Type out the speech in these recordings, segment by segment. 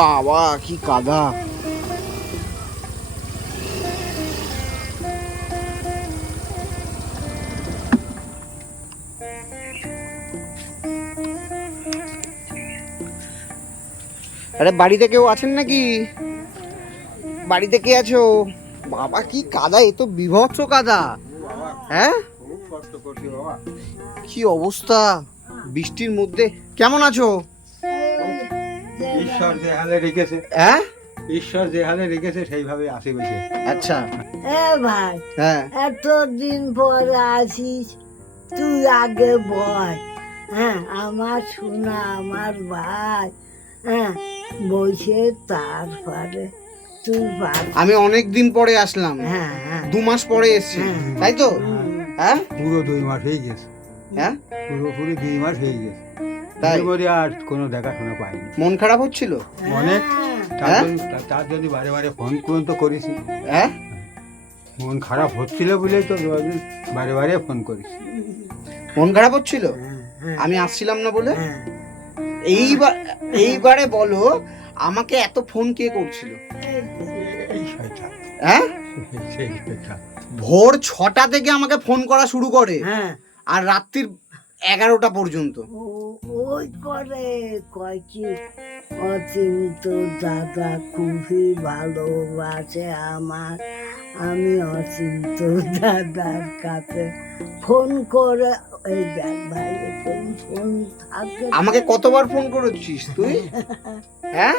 বাবা কি কাদা। আরে বাড়িতে কেউ আছেন নাকি? বাড়িতে কে আছো? বাবা কি কাদা এ তো বিভৎস কাদা। হ্যাঁ? কি অবস্থা? বৃষ্টির মধ্যে কেমন আছো? ঈশ্বর যে হালে রেখেছে। হ্যাঁ? ঈশ্বর যে হালে রেখেছে সেইভাবে আসি বসে আচ্ছা। এ ভাই হ্যাঁ। এতদিন পরে আসিস তুই আগে বয় হ্যাঁ আমার শোনা আমার ভাই হ্যাঁ বসে তারপরে তুই আমি অনেক দিন পরে আসলাম। হ্যাঁ হ্যাঁ। দু মাস পরে এসছি। হ্যাঁ। তাই তো? হ্যাঁ? পুরো দুই মাস হয়ে গেছে। হ্যাঁ? পুরোপুরি দুই মাস হয়ে গেছে। তাই? এরপরে আর কোনো দেখাশোনা পাইনি। মন খারাপ হচ্ছিল? অনেক তার হ্যাঁ? জন্য- তা- তার জন্য বারে বারে ফোন পর্যন্ত করেছি। হ্যাঁ? মন খারাপ হচ্ছিল বলেই তো বারে বারে ফোন করেছি। মন খারাপ হচ্ছিল? হ্যাঁ, আমি আসছিলাম না বলে? হ্যাঁ। এইবার এইবারে বলো আমাকে এত ফোন কে করছিল? হ্যাঁ? ভোর ছটা থেকে আমাকে ফোন করা শুরু করে। হ্যাঁ। আর রাত্রির এগারোটা পর্যন্ত। ও- ওই করে কয় কি? অচিন্ত দাদা খুবই ভালোবাসে আমার। আমি অচিন্ত দাদার কাছে ফোন করে এই দেখ ভাই এরকম ফোন থাকে আমাকে কতবার ফোন করেছিস তুই? হ্যাঁ?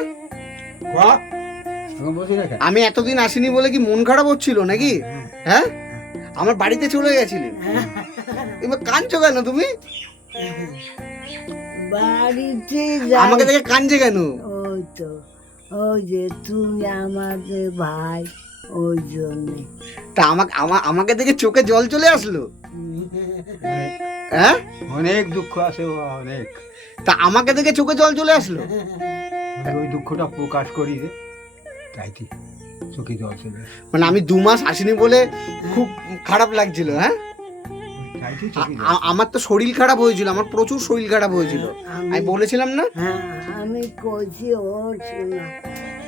আমি এতদিন আসিনি বলে কি মন খারাপ হচ্ছিল নাকি? হ্যাঁ? আমার বাড়িতে চলে গেছিলেন এবার কাঁদছো কেন তুমি? বাড়িতে আমাকে দেখে কাঁদছে কেন? ওই তো ওই যে তুমি আমাদের ভাই ওই জন্যে। তা আমাকে আমা- আমাকে দেখে চোখে জল চলে আসলো? হ্যাঁ? অনেক দুঃখ আছে বাবা, অনেক। তা আমাকে দেখে চোখে জল চলে আসলো? ওই দুঃখটা প্রকাশ করি যে তাইতে চোখে জল চলে মানে আমি দু মাস আসিনি বলে খুব খারাপ লাগছিল হ্যাঁ? আমার তো শরীর খারাপ হয়েছিল আমার প্রচুর শরীর খারাপ হয়েছিল। আমি বলেছিলাম না? হ্যাঁ আমি কইছি ও শোনা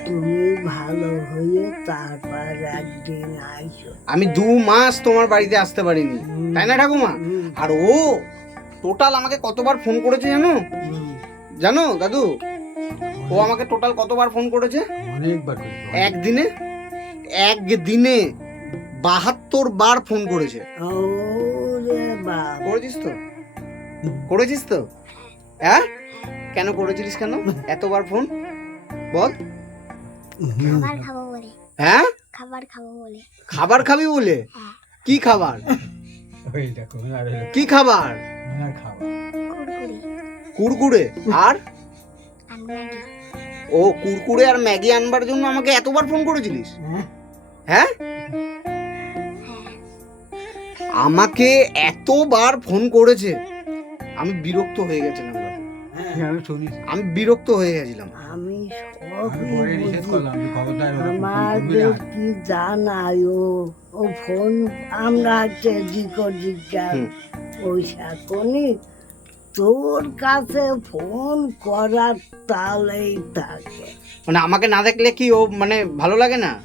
তুমি ভালো হয়ে তারপর একদিন আইসো। আমি দু মাস তোমার বাড়িতে আসতে পারিনি তাই না ঠাকুমা? আর ও টোটাল আমাকে কতবার ফোন করেছে জানো? জানো দাদু? ও আমাকে টোটাল কতবার ফোন করেছে? অনেকবার করে একদিনে? একদিনে? বাহাত্তর বার ফোন করেছে। ওরে করেছিস তো? করেছিস তো? হ্যাঁ কেন করেছিলিস কেন? এতবার ফোন? বল। খাবার খাব বলে। হ্যাঁ খাবার খাব বলে। খাবার খাবি বলে? কি খাবার? ওই দেখো আর হলো কি খাবার? কুরকুরি। কুরকুরে। আর? আর ও কুরকুরে আর ম্যাগি আনবার জন্য আমাকে এতবার ফোন করেছিলিস? হ্যাঁ? হ্যাঁ আমাকে এতবার ফোন করেছে। আমি বিরক্ত হয়ে গেছিলাম। হ্যাঁ, আমি শুনি। আমি বিরক্ত হয়ে গেছিলাম। আমি আমাদের। কি জানাই ও? ফোন আমরা দিক ওদিকটা পয়সা করি তোর কাছে ফোন করার তালেই থাকে। মানে আমাকে না দেখলে কি ও মানে ভালো লাগে না?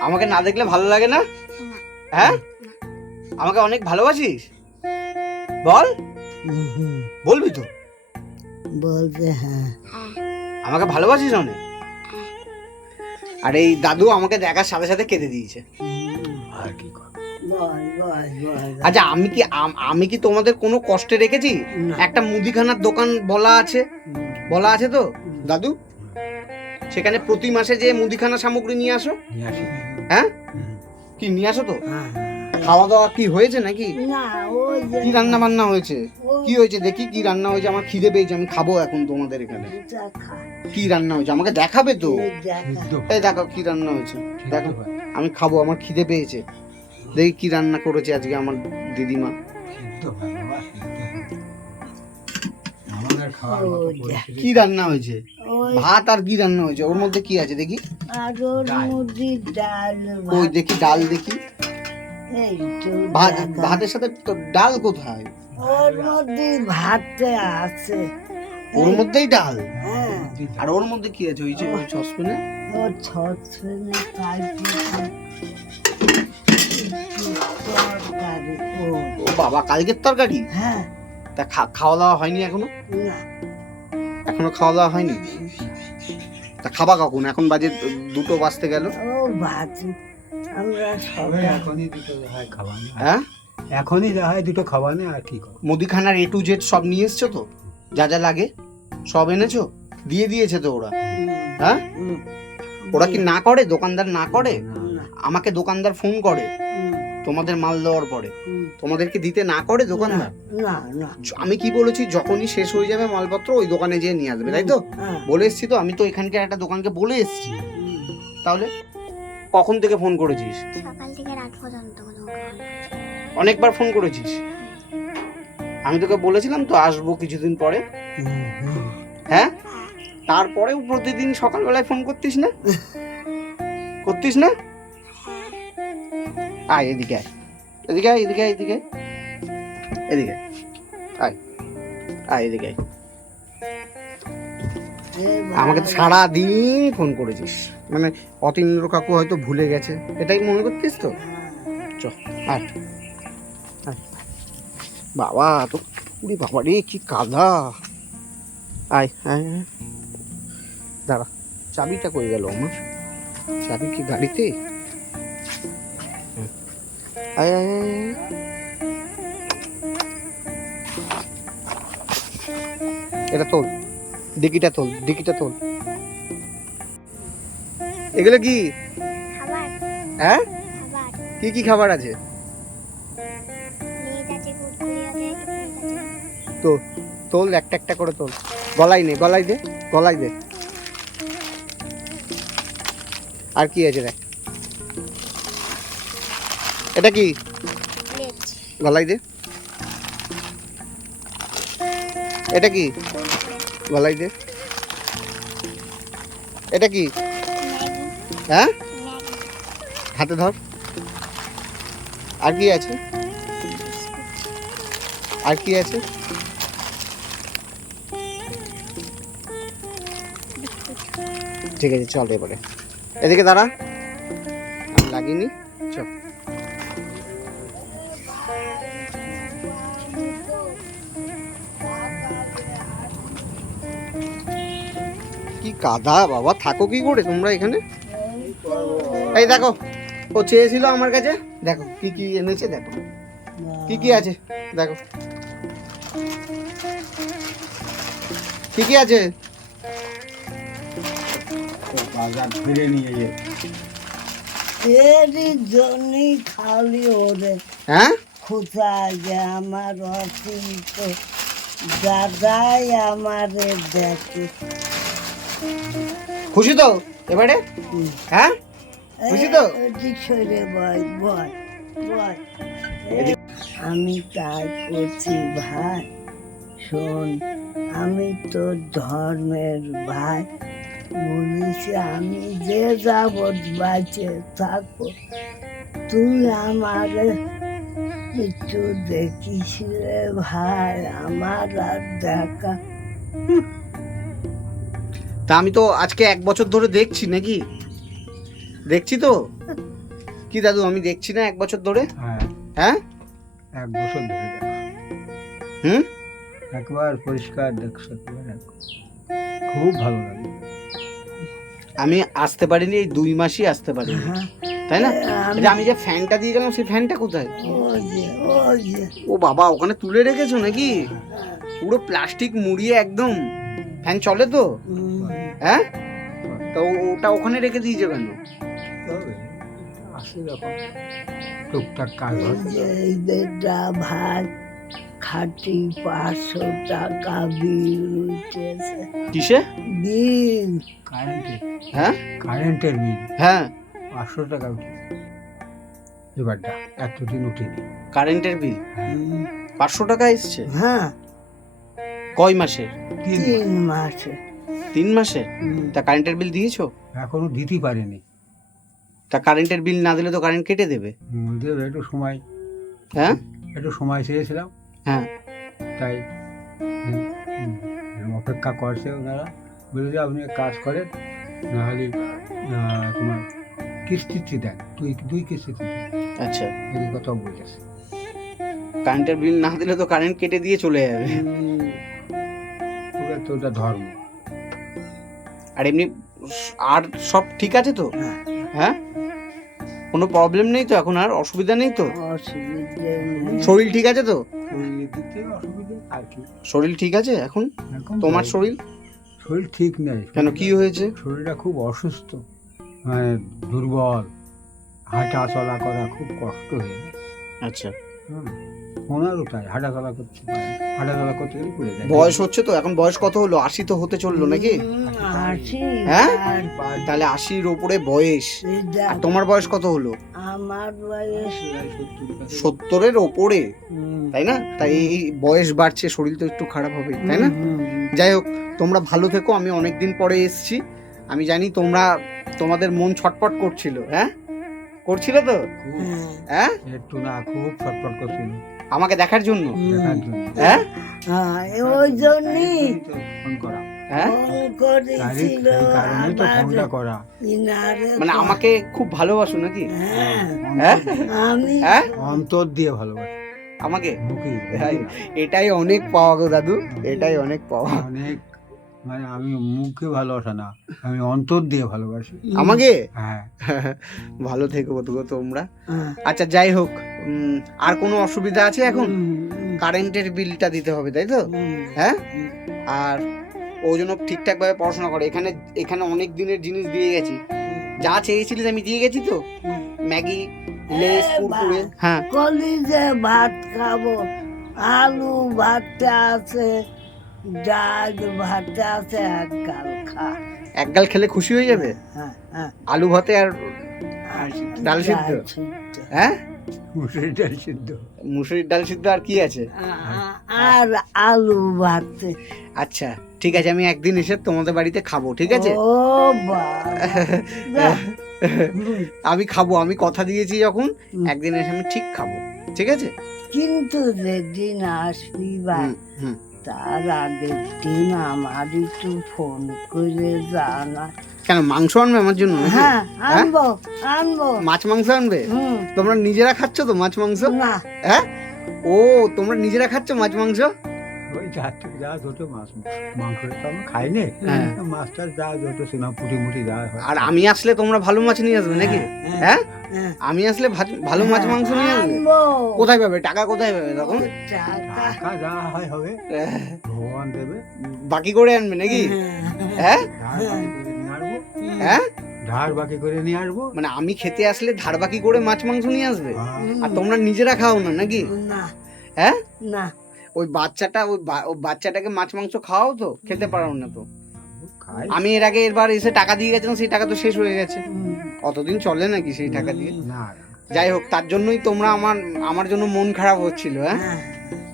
আমাকে না দেখলে ভালো লাগে না? হ্যাঁ? আমাকে অনেক ভালোবাসিস? বল। বলবি তো। বলছে হ্যাঁ হ্যাঁ। আমাকে ভালোবাসিস অনেক? আর এই দাদু আমাকে দেখার সাথে সাথে কেঁদে দিয়েছে। আর কি আচ্ছা আমি কি আমি কি তোমাদের কোনো কষ্টে রেখেছি? একটা মুদিখানার দোকান বলা আছে? বলা আছে তো? দাদু? সেখানে প্রতি মাসে যে মুদিখানা সামগ্রী নিয়ে আসো? হ্যাঁ? কি নিয়ে আসো তো? হ্যাঁ। খাওয়া দাওয়া কি হয়েছে নাকি? না ওই যে কি রান্না বান্না হয়েছে কি হয়েছে? দেখি কি রান্না হয়েছে। আমার খিদে পেয়েছে আমি খাব এখন তোমাদের এখানে। খা। কি রান্না হয়েছে? আমাকে দেখাবে তো। এই দেখা। সিদ্ধ এই দেখো কি রান্না হয়েছে। দেখো আমি খাব আমার খিদে পেয়েছে। দেখি কি রান্না করেছে আজকে আমার দিদিমা। কি রান্না হয়েছে? ভাত আর কি রান্না হয়েছে? ওর মধ্যে কি আছে দেখি? আর ওর ডাল। ডাল ওই দেখি ডাল দেখি। ভাত ভাতের সাথে ডাল কোথায়? ওর মধ্যে ভাতটা আছে। ওর মধ্যেই ডাল? হ্যাঁ। আর ওর মধ্যে কি আছে? ওই যে ওই সসপ্যানে? ও ছত্রে তরকারি। ও। ও বাবা কালকের তরকারি? হ্যাঁ। তা খাওয়া দাওয়া হয়নি এখনও? না। এখনও খাওয়া দাওয়া হয়নি? তা খাবা কখন? এখন বাজে দুটো বাজতে গেল। ও ভাত আমরা এখনই দুটো হয় হ্যাঁ? এখনই যা হয় দুটো খাওয়ানি আর কি মুদিখানার এ টু জেড সব নিয়ে এসছো তো? যা যা লাগে? সব এনেছো? দিয়ে দিয়েছে তো ওরা। হ্যাঁ? ওরা কি না করে? দোকানদার না করে? আমাকে দোকানদার ফোন করে। তোমাদের মাল দেওয়ার পরে। তোমাদেরকে দিতে না করে দোকানদার? না না আমি কি বলেছি? যখনই শেষ হয়ে যাবে মালপত্র ওই দোকানে যেয়ে নিয়ে আসবে তাই তো? হ্যাঁ, বলে এসছি তো আমি তো এখানকার একটা দোকানকে বলে এসছি। তাহলে কখন থেকে ফোন করেছিস সকাল থেকে রাত পর্যন্ত। অনেকবার ফোন করেছিস আমি তোকে বলেছিলাম তো আসব কিছুদিন পরে। হ্যাঁ তারপরেও প্রতিদিন সকালবেলায় ফোন করতিস না করতিস না আয় এদিকে আয় এদিকে আয় এদিকে আয় এদিকে এদিকে আয়। আয় আয় এদিকে আয়। আমাকে সারা দিন ফোন করেছিস মানে অতীন্দ্র কাকু হয়তো ভুলে গেছে এটাই মনে করতিস তো চ। বাবা, তো উরে বাবা রে, কি কাদা আয় আয়। দাঁড়া, চাবিটা কই গেল আমার চাবি কি গাড়িতে। আয় আয়। এটা তোল ডিকিটা তোল ডিকিটা তোল। এগুলো কি? খাবার। হ্যাঁ? কি কি খাবার আছে? তো তোল একটা একটা করে তোল। গলাই নে গলাই দে গলাই দে। আর কি আছে দেখ? এটা কি? গলাই দে। এটা কি? গলাই দে। এটা কি? হ্যাঁ? হাতে ধর। আর কি আছে? আর কি আছে? ঠিক আছে, চল এবারে। এদিকে দাঁড়া। লাগিনি কাদা বাবা থাকো কি করে তোমরা এখানে? এই দেখো ও চেয়েছিল আমার কাছে। দেখো কি কি এনেছে দেখো। কি কি আছে? দেখো। কি কি আছে? বাজার ফিরে নিয়ে যে এরই জন্যই খালি ওরে। হ্যাঁ? যে আমার দাদাই আমারে দেখে। খুশি তো এবারে? হ্যাঁ? খুশি তো? আমি তাই করছি ভাই। শোন আমি তো ধর্মের ভাই। বলেছি আমি যে যাবৎ বাঁচে থাকব। তুই আমার একটু দেখিস রে ভাই আমার আর দেখা। তা আমি তো আজকে এক বছর ধরে দেখছি নাকি? দেখছি তো? কি দাদু আমি দেখছি না এক বছর ধরে? হ্যাঁ। হ্যাঁ? এক বছর ধরে হুম? একবার পরিষ্কার দেখছ। খুব ভালো লাগে। আমি আসতে পারিনি এই দুই মাসই আসতে পারিনি। হ্যাঁ, তাই না? আমি যে আমি যে ফ্যানটা দিয়ে গেলাম সেই ফ্যানটা কোথায়? ও যে ও যে ও বাবা ওখানে তুলে রেখেছো নাকি? পুরো প্লাস্টিক মুড়িয়ে একদম। ফ্যান চলে তো? হ্যাঁ? তো ওটা ওখানে রেখে দিয়েছে কেন? আসে যখন টুকটাক কাজ এই যে এই ভাই খাটি পাঁচশো টাকা বিল উঠেছে। কিসে? বিল। কারেন্টে। হ্যাঁ? কারেন্টের বিল। হ্যাঁ। পাঁচশো টাকা উঠে এবারটা এতদিন উঠেনি। কারেন্টের বিল? পাঁচশো টাকা এসছে? হ্যাঁ। কয় মাসের? তিন তিন মাসে। তিন মাসে? তা কারেন্টের বিল দিয়েছ? এখনও দিতে পারেনি। তা কারেন্টের বিল না দিলে তো কারেন্ট কেটে দেবে। হুম, দেবে একটু সময়। হ্যাঁ? একটু সময় চেয়েছিলাম। হ্যাঁ। তাই হুম, হুম, অপেক্ষা করছে ওনারা। বলে যে আপনি এক কাজ করেন নাহলে আহ, তোমার কিস্তিতে দেন। দুই দুই কিস্তিতে দেন। আচ্ছা। এই কথা বলেছে। কারেন্টের বিল না দিলে তো কারেন্ট কেটে দিয়ে চলে যাবে। ওটা তো ওটা ধর্ম। আর এমনি আর সব ঠিক আছে তো? হ্যাঁ। হ্যাঁ? কোনো প্রবলেম নেই তো এখন আর? অসুবিধা নেই তো? শরীর ঠিক আছে তো? শরীর ঠিক আছে এখন? এখন তোমার শরীর? শরীর ঠিক নেই। কেন কি হয়েছে? শরীরটা খুব অসুস্থ মানে দুর্বল। হাঁটা চলা করা খুব কষ্ট হয়ে আচ্ছা। হুম। ওনারও তাই হাঁটা করতে পারে। হাঁটা করতে গেলে পড়ে যায়। বয়স হচ্ছে তো? এখন বয়স কত হলো? আশি তো হতে চলল নাকি? হ্যাঁ? তাহলে আশির ওপরে বয়স। আর তোমার বয়স কত হলো? আমার বয়স সত্তরের ওপরে। তাই না? তাই এই বয়স বাড়ছে শরীর তো একটু খারাপ হবে তাই না? যাই হোক তোমরা ভালো থেকো। আমি অনেক দিন পরে এসেছি। আমি জানি তোমরা তোমাদের মন ছটপট করছিল হ্যাঁ? করছিল তো? হ্যাঁ, হ্যাঁ? একটু না খুব ছটফট করছিল। আমাকে দেখার জন্য? হ্যাঁ? হ্যাঁ, ওই জন্যই ফোন করা। হ্যাঁ? ফোন তারই করেছিল সেই কারণেই তো ফোনটা করা। মানে আমাকে খুব ভালোবাসো নাকি? হ্যাঁ আমি অন্তর দিয়ে ভালোবাসে। আমাকে? মুখে এটাই অনেক পাওয়া গো দাদু এটাই অনেক পাওয়া। অনেক মানে আমি মুখে ভালোবাসা না আমি অন্তর দিয়ে ভালোবাসি। আমাকে? হ্যাঁ। ভালো থেকো গো তোমরা। আচ্ছা যাই হোক আর কোনো অসুবিধা আছে এখন? কারেন্টের বিলটা দিতে হবে তাই তো? হ্যাঁ? আর ও জন্য ঠিকঠাকভাবে পড়াশোনা করে। এখানে এখানে অনেক দিনের জিনিস দিয়ে গেছি। যা চেয়েছিলিস আমি দিয়ে গেছি তো। Maggi Lay's Kurkure. হ্যাঁ। কলিজে ভাত খাব। আলু ভাতটা আছে ডাল ভাতটা আছে এক গাল খা। এক গাল খেলে খুশি হয়ে যাবে? হ্যাঁ হ্যাঁ। আলু ভাতে আর আর ডাল সিদ্ধ? সিদ্ধ। হ্যাঁ? মুসুরি ডাল সিদ্ধ। মুসুরির ডাল সিদ্ধ আর কি আছে? আর আলু ভাত। আচ্ছা ঠিক আছে আমি একদিন এসে তোমাদের বাড়িতে খাব ঠিক আছে? ও আমি খাব আমি কথা দিয়েছি যখন একদিন এসে আমি ঠিক খাব ঠিক আছে? কিন্তু যেদিন আসবি বা। তার আগের দিন আমার একটু ফোন করে জানা। কেন মাংস আনবে আমার জন্য হ্যাঁ আনব আনব। মাছ মাংস আনবে? তোমরা নিজেরা খাচ্ছ তো মাছ মাংস? না। হ্যাঁ? ও তোমরা নিজেরা খাচ্ছ মাছ মাংস? ওই যা যা যত মাছ মাংস। তো আমি খাই নে। হ্যাঁ। মাছটা যা যত সোনা পুটি মুটি যা আর আমি আসলে তোমরা ভালো মাছ নিয়ে আসবে নাকি? হ্যাঁ হ্যাঁ। আমি আসলে ভালো মাছ মাংস নিয়ে আসবে? কোথায় পাবে? টাকা কোথায় পাবে তখন? টাকা। টাকা যা হয় হবে। ভগবান দেবে। বাকি করে আনবে নাকি? হ্যাঁ, হ্যাঁ? ধার বাকি করে নিয়ে আসব? মানে আমি খেতে আসলে ধার বাকি করে মাছ মাংস নিয়ে আসবে। আর তোমরা নিজেরা খাও না নাকি? না। হ্যাঁ? না। ওই বাচ্চাটা ওই বাচ্চাটাকে মাছ মাংস খাওয়াও তো? খেতে পারো না তো? আমি এর আগে এবার এসে টাকা দিয়ে গেছিলাম সেই টাকা তো শেষ হয়ে গেছে। অতদিন চলে নাকি সেই টাকা দিয়ে? যাই হোক তার জন্যই তোমরা আমার আমার জন্য মন খারাপ হচ্ছিল হ্যাঁ? হ্যাঁ।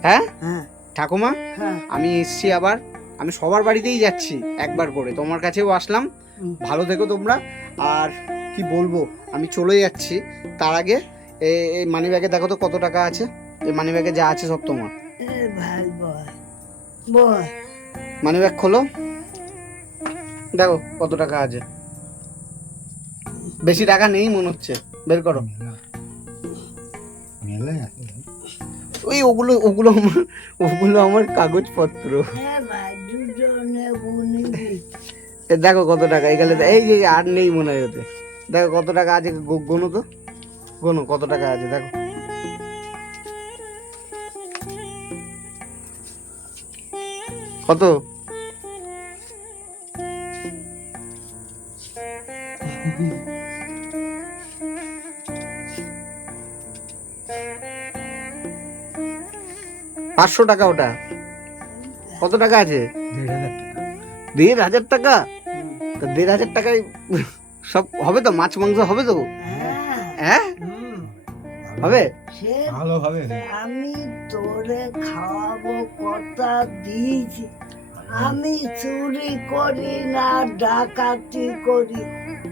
হ্যাঁ? হ্যাঁ। ঠাকুমা হ্যাঁ। আমি এসছি আবার। আমি সবার বাড়িতেই যাচ্ছি একবার করে। তোমার কাছেও আসলাম। ভালো থেকো তোমরা। আর কি বলব আমি চলে যাচ্ছি। তার আগে এ- এই মানি ব্যাগে দেখো তো কত টাকা আছে। এই মানি ব্যাগে যা আছে সব তোমার। মানি ব্যাগ খোলো। দেখো কত টাকা আছে। বেশি টাকা নেই মনে হচ্ছে। বের করো। ওই ওগুলো ওগুলো আমার ওগুলো আমার কাগজপত্র। দেখো কত টাকা এখানে এই যে আর নেই মনে হয় ওতে। দেখো কত টাকা আছে গোনো তো? গোনো কত টাকা আছে দেখো। কত? পাঁচশো টাকা ওটা। কত টাকা আছে? দেড় হাজার টাকা? তা দেড় হাজার টাকায় সব হবে তো? মাছ মাংস হবে তো? হ্যাঁ। হবে? ভালো হবে। আমি তোরে খাওয়াবো কথা দিয়েছি। আমি চুরি করি না ডাকাতি করি।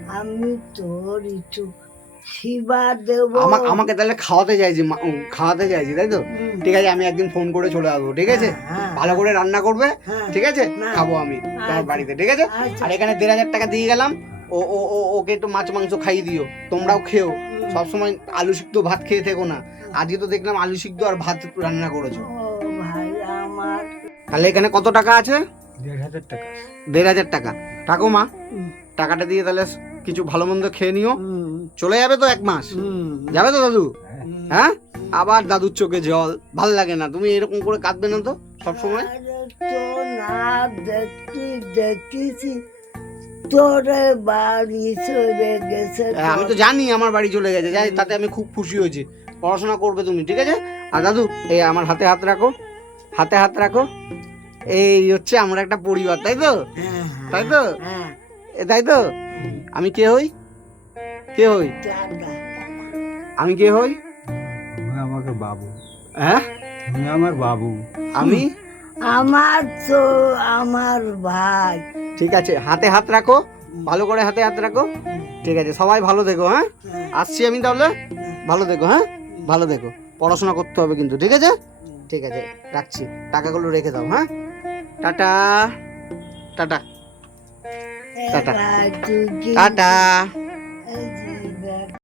আমি তোর একটু আমাকে তাহলে খাওয়াতে চাইছি মা- খাওয়াতে চাইছি তাই তো? ঠিক আছে আমি একদিন ফোন করে চলে আসব ঠিক আছে? হ্যাঁ ভালো করে রান্না করবে হ্যাঁ। ঠিক আছে? খাব আমি তোমার আচ্ছা। বাড়িতে ঠিক আছে? আচ্ছা। আর এখানে দেড় হাজার টাকা দিয়ে গেলাম ও ও ও ওকে একটু মাছ মাংস খাইয়ে দিও তোমরাও খেও। সবসময় আলু সিদ্ধ ভাত খেয়ে থেকো না। আজকে তো দেখলাম আলু সিদ্ধ আর ভাত রান্না করেছ। ও ভাই আমার তাহলে এখানে কত টাকা আছে? দেড় হাজার টাকা। দেড় হাজার টাকা। টাকো মা টাকাটা দিয়ে তাহলে কিছু ভালো মন্দ খেয়ে নিও। চলে যাবে তো এক মাস। যাবে তো দাদু? হ্যাঁ? আবার দাদুর চোখে জল। ভালো লাগে না। তুমি এরকম করে কাঁদবে না তো সবসময়? হ্যাঁ, আমি তো জানি আমার বাড়ি চলে গেছে। যাই তাতে আমি খুব খুশি হয়েছি। পড়াশোনা করবে তুমি ঠিক আছে? আর দাদু এই আমার হাতে হাত রাখো। হাতে হাত রাখো। এই হচ্ছে আমরা একটা পরিবার তাই তো? হ্যাঁ, তাই তো? হ্যাঁ। তাই তো? আমি কে হই? কে হই? আমি কে হই? আমাকে বাবু। হ্যাঁ? তুমি আমার বাবু। আমি? আমার তো আমার ভাই। ঠিক আছে হাতে হাত রাখো ভালো করে হাতে হাত রাখো। ঠিক আছে সবাই ভালো দেখো হ্যাঁ? হ্যাঁ, আসছি আমি তাহলে? ভালো দেখো হ্যাঁ? ভালো দেখো পড়াশোনা করতে হবে কিন্তু ঠিক আছে? ঠিক আছে রাখছি। টাকাগুলো রেখে দাও হ্যাঁ? টাটা। টাটা। Dadah. Dadah.